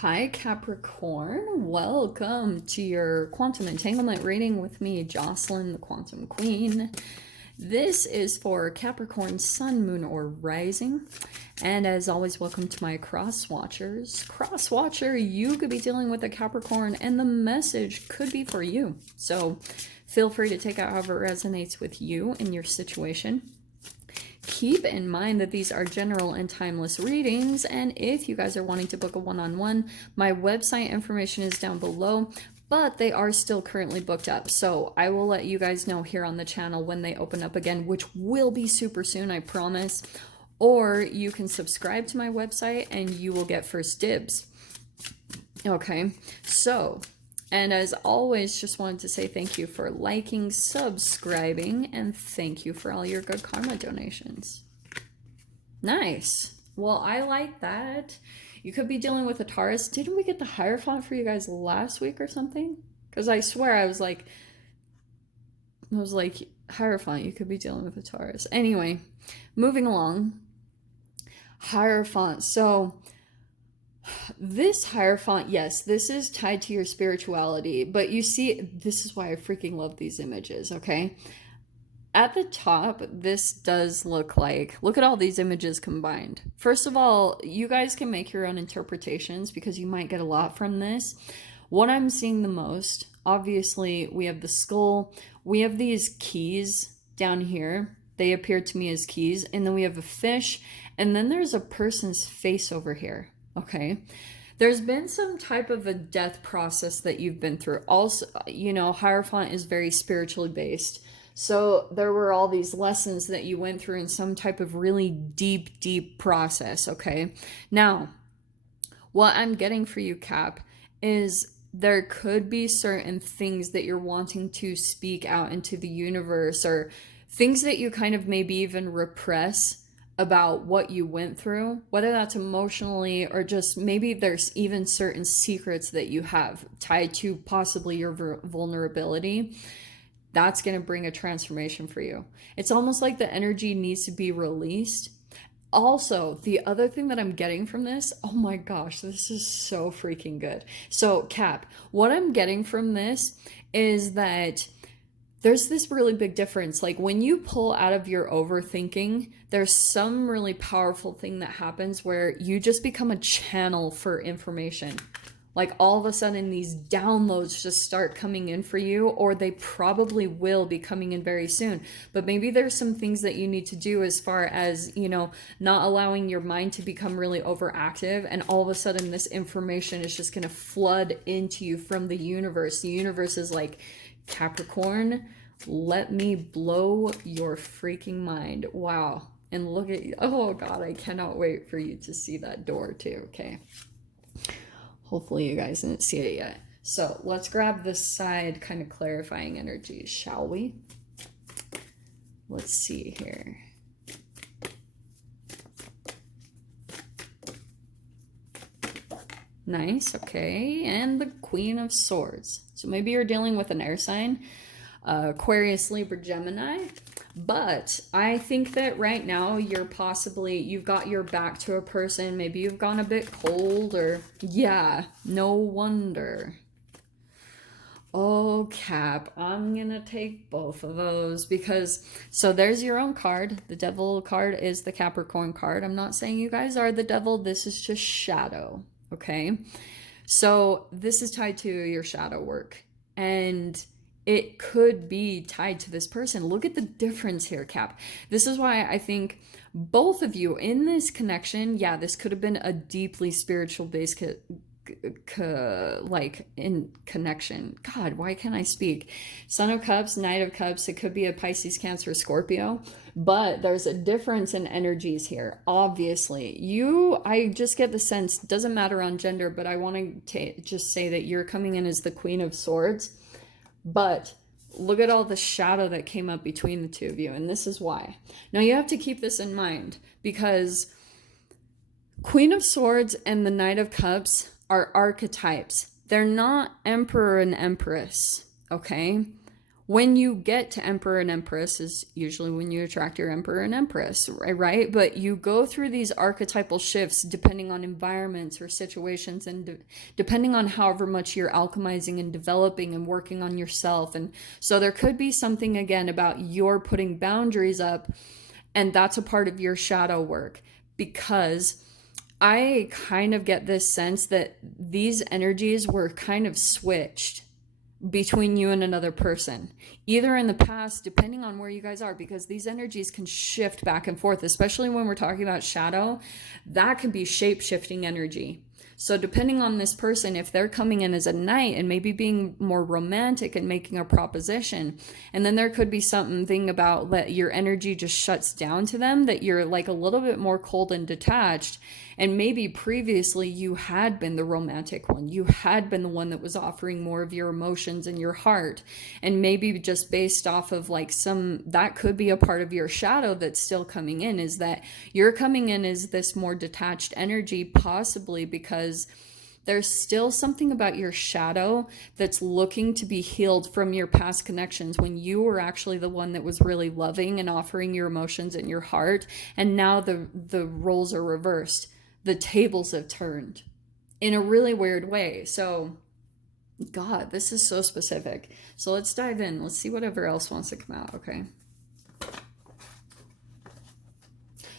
Hi, Capricorn. Welcome to your quantum entanglement reading with me, Jocelyn, the Quantum Queen. This is for Capricorn, Sun, Moon, or Rising. And as always, welcome to my cross watchers. Cross watcher, you could be dealing with a Capricorn, and the message could be for you. So feel free to take it however it resonates with you in your situation. Keep in mind that these are general and timeless readings, and if you guys are wanting to book a one-on-one, my website information is down below, but they are still currently booked up. So I will let you guys know here on the channel when they open up again, which will be super soon, I promise. Or you can subscribe to my website and you will get first dibs. Okay, so, and as always, just wanted to say thank you for liking, subscribing, and thank you for all your good karma donations. Nice. Well, I like that. You could be dealing with a Taurus. Didn't we get the Hierophant for you guys last week or something? Because I swear I was like, Hierophant, you could be dealing with a Taurus. Anyway, moving along. Hierophant. So this Hierophant, yes, this is tied to your spirituality, but you see, this is why I freaking love these images, okay? At the top, this does look at all these images combined. First of all, you guys can make your own interpretations because you might get a lot from this. What I'm seeing the most, obviously, we have the skull, we have these keys down here. They appear to me as keys, and then we have a fish, and then there's a person's face over here. Okay, there's been some type of a death process that you've been through. Also, you know, Hierophant is very spiritually based. So there were all these lessons that you went through in some type of really deep process, okay? Now, what I'm getting for you, Cap, is there could be certain things that you're wanting to speak out into the universe, or things that you kind of maybe even repress about what you went through, whether that's emotionally or just maybe there's even certain secrets that you have tied to possibly your vulnerability. That's going to bring a transformation for you. It's almost like the energy needs to be released. Also, the other thing that I'm getting from this, oh my gosh, this is so freaking good. So, Cap, what I'm getting from this is that there's this really big difference. Like when you pull out of your overthinking, there's some really powerful thing that happens where you just become a channel for information. Like all of a sudden these downloads just start coming in for you, or they probably will be coming in very soon. But maybe there's some things that you need to do as far as, you know, not allowing your mind to become really overactive, and all of a sudden this information is just going to flood into you from the universe. The universe is like, Capricorn, let me blow your freaking mind. Wow. And look at you. Oh God, I cannot wait for you to see that door too. Okay. Hopefully you guys didn't see it yet. So let's grab this side kind of clarifying energies, shall we? Let's see here. Nice, okay. And the Queen of Swords. So maybe you're dealing with an air sign, Aquarius, Libra, Gemini. But I think that right now you've got your back to a person. Maybe you've gone a bit cold, or yeah, no wonder. Oh, Cap, I'm gonna take both of those because, so there's your own card. The Devil card is the Capricorn card. I'm not saying you guys are the devil. This is just shadow. Okay, so this is tied to your shadow work, and it could be tied to this person. Look at the difference here, Cap. This is why I think both of you in this connection, yeah, this could have been a deeply spiritual based in connection. God, why can't I speak? Son of Cups, Knight of Cups, it could be a Pisces, Cancer, Scorpio, but there's a difference in energies here. Obviously, I just get the sense, doesn't matter on gender, but I want to just say that you're coming in as the Queen of Swords, but look at all the shadow that came up between the two of you, and this is why. Now you have to keep this in mind, because Queen of Swords and the Knight of Cups are archetypes. They're not Emperor and Empress, okay? when you get to Emperor and Empress is usually when you attract your Emperor and Empress, right? But you go through these archetypal shifts depending on environments or situations, and depending on however much you're alchemizing and developing and working on yourself. And so there could be something again about your putting boundaries up, and that's a part of your shadow work, because I kind of get this sense that these energies were kind of switched between you and another person, either in the past, depending on where you guys are, because these energies can shift back and forth, especially when we're talking about shadow. That can be shape-shifting energy. So depending on this person, if they're coming in as a knight and maybe being more romantic and making a proposition, and then there could be something about that your energy just shuts down to them, that you're like a little bit more cold and detached. And maybe previously you had been the romantic one. You had been the one that was offering more of your emotions and your heart. And maybe just based off of like that could be a part of your shadow that's still coming in, is that you're coming in as this more detached energy, possibly because there's still something about your shadow that's looking to be healed from your past connections, when you were actually the one that was really loving and offering your emotions and your heart. And now the roles are reversed. The tables have turned in a really weird way. So, God, this is so specific. So let's dive in. Let's see whatever else wants to come out, okay?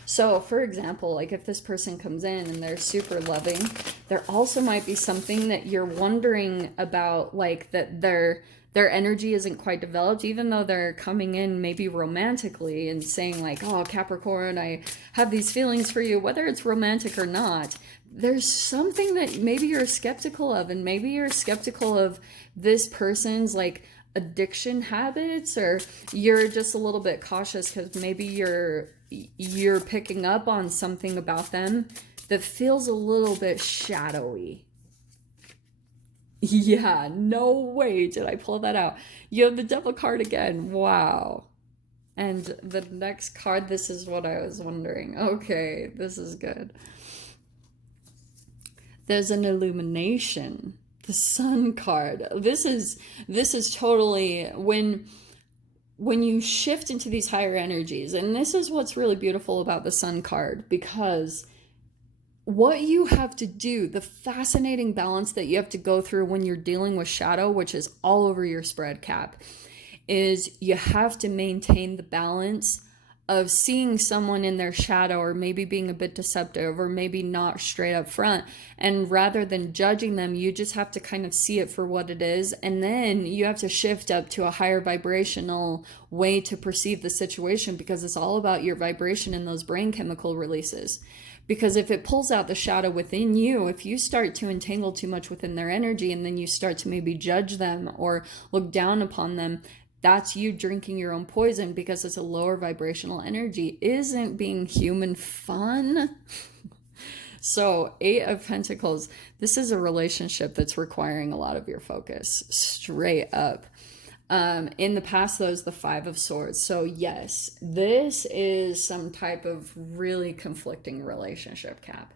So, for example, like if this person comes in and they're super loving, there also might be something that you're wondering about, like that their energy isn't quite developed, even though they're coming in maybe romantically and saying like, oh, Capricorn, I have these feelings for you, whether it's romantic or not. There's something that maybe you're skeptical of, and maybe you're skeptical of this person's like addiction habits, or you're just a little bit cautious because maybe you're picking up on something about them that feels a little bit shadowy. Yeah, no way did I pull that out. You have the Devil card again. Wow. And the next card, this is what I was wondering. Okay, this is good. There's an illumination. The Sun card. This is totally when you shift into these higher energies. And this is what's really beautiful about the Sun card, because what you have to do, the fascinating balance that you have to go through when you're dealing with shadow, which is all over your spread, Cap, is you have to maintain the balance of seeing someone in their shadow, or maybe being a bit deceptive, or maybe not straight up front. And rather than judging them, you just have to kind of see it for what it is. And then you have to shift up to a higher vibrational way to perceive the situation, because it's all about your vibration and those brain chemical releases. Because if it pulls out the shadow within you, if you start to entangle too much within their energy, and then you start to maybe judge them or look down upon them, that's you drinking your own poison, because it's a lower vibrational energy. Isn't being human fun? So, Eight of Pentacles, this is a relationship that's requiring a lot of your focus, straight up. In the past, though, is the Five of Swords. So yes, this is some type of really conflicting relationship, Cap.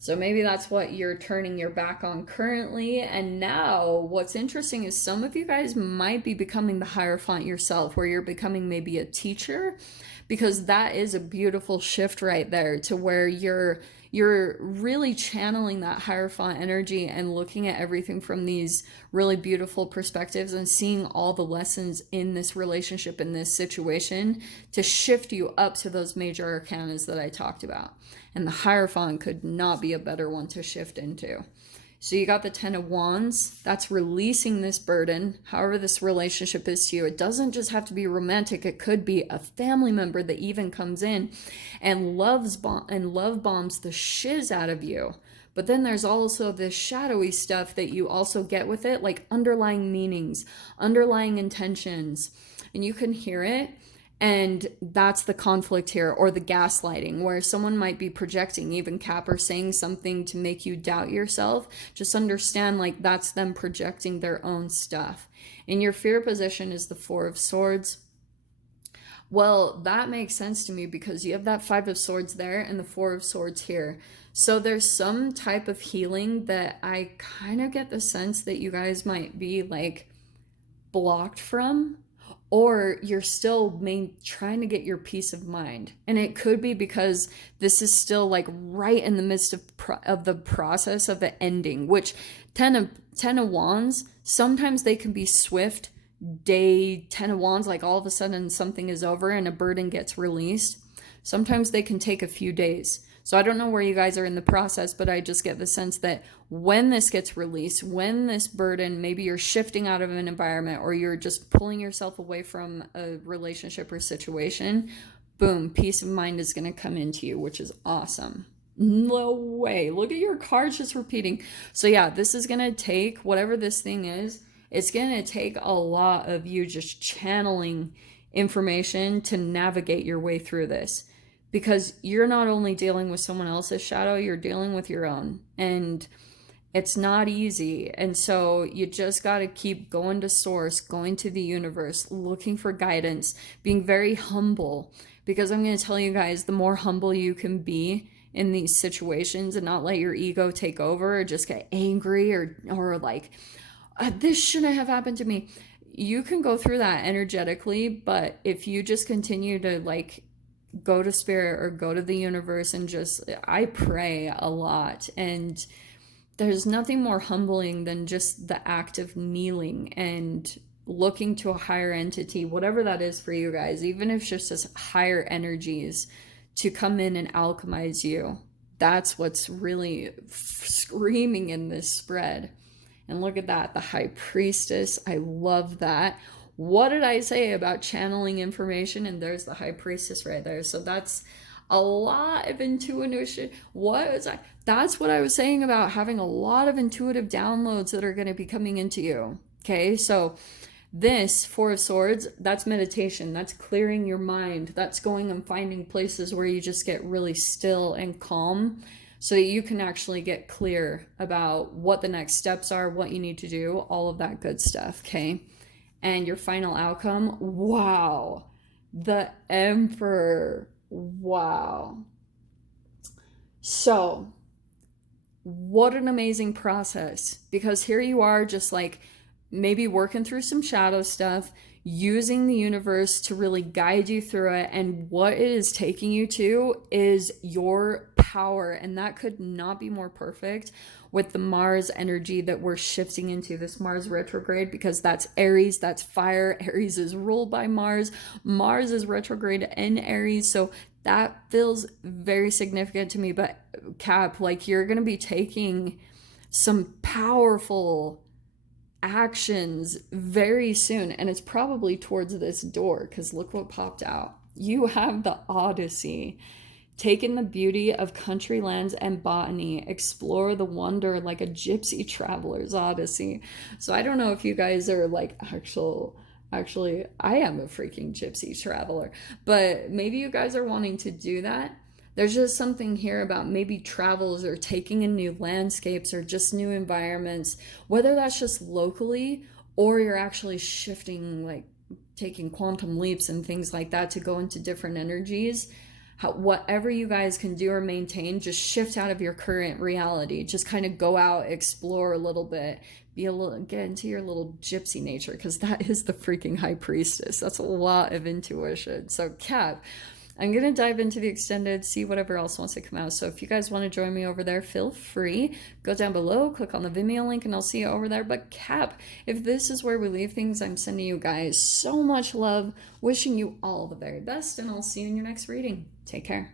So maybe that's what you're turning your back on currently. And now what's interesting is some of you guys might be becoming the Hierophant yourself, where you're becoming maybe a teacher, because that is a beautiful shift right there, to where you're really channeling that Hierophant energy and looking at everything from these really beautiful perspectives, and seeing all the lessons in this relationship, in this situation, to shift you up to those major arcanas that I talked about. And the Hierophant could not be a better one to shift into. So you got the Ten of Wands. That's releasing this burden, however this relationship is to you. It doesn't just have to be romantic. It could be a family member that even comes in and love bombs the shiz out of you. But then there's also this shadowy stuff that you also get with it, like underlying meanings, underlying intentions. And you can hear it. And that's the conflict here, or the gaslighting, where someone might be projecting, even Cap, or saying something to make you doubt yourself. Just understand, like, that's them projecting their own stuff. In your fear position is the Four of Swords. Well, that makes sense to me, because you have that Five of Swords there and the Four of Swords here. So there's some type of healing that I kind of get the sense that you guys might be like blocked from, or you're still trying to get your peace of mind. And it could be because this is still like right in the midst of the process of the ending, which 10 of Wands, sometimes they can be swift. Day 10 of Wands, like all of a sudden something is over and a burden gets released. Sometimes they can take a few days. So I don't know where you guys are in the process, but I just get the sense that when this gets released, when this burden, maybe you're shifting out of an environment or you're just pulling yourself away from a relationship or situation, boom, peace of mind is going to come into you, which is awesome. No way. Look at your cards just repeating. So yeah, this is going to take, whatever this thing is, it's going to take a lot of you just channeling information to navigate your way through this. Because you're not only dealing with someone else's shadow, you're dealing with your own. And it's not easy. And so you just got to keep going to source, going to the universe, looking for guidance, being very humble. Because I'm going to tell you guys, the more humble you can be in these situations and not let your ego take over or just get angry or like, this shouldn't have happened to me. You can go through that energetically, but if you just continue to like go to spirit or go to the universe and just, I pray a lot. And there's nothing more humbling than just the act of kneeling and looking to a higher entity, whatever that is for you guys, even if it's just as higher energies to come in and alchemize you. That's what's really screaming in this spread. And look at that, the High Priestess. I love that. What did I say about channeling information? And there's the High Priestess right there. So that's a lot of intuition. What was I? That's what I was saying about having a lot of intuitive downloads that are going to be coming into you. Okay, so this Four of Swords, that's meditation. That's clearing your mind. That's going and finding places where you just get really still and calm, so that you can actually get clear about what the next steps are, what you need to do, all of that good stuff, okay? And your final outcome, wow, the Emperor, wow. So, what an amazing process, because here you are just like maybe working through some shadow stuff, using the universe to really guide you through it. And what it is taking you to is your power. And that could not be more perfect with the Mars energy that we're shifting into, this Mars retrograde, because that's Aries, that's fire. Aries is ruled by Mars. Mars is retrograde in Aries. So that feels very significant to me. But Cap, like, you're going to be taking some powerful actions very soon, and it's probably towards this door, because look what popped out. You have the Odyssey. Take in the beauty of country lands and botany. Explore the wonder like a gypsy traveler's odyssey. So I don't know if you guys are like actually I am a freaking gypsy traveler, but maybe you guys are wanting to do that. There's just something here about maybe travels or taking in new landscapes or just new environments, whether that's just locally or you're actually shifting, like taking quantum leaps and things like that to go into different energies. Whatever you guys can do or maintain, just shift out of your current reality. Just kind of go out, explore a little bit, get into your little gypsy nature, because that is the freaking High Priestess. That's a lot of intuition. So Cap, I'm going to dive into the extended, see whatever else wants to come out. So if you guys want to join me over there, feel free. Go down below, click on the Vimeo link, and I'll see you over there. But Cap, if this is where we leave things, I'm sending you guys so much love, wishing you all the very best, and I'll see you in your next reading. Take care.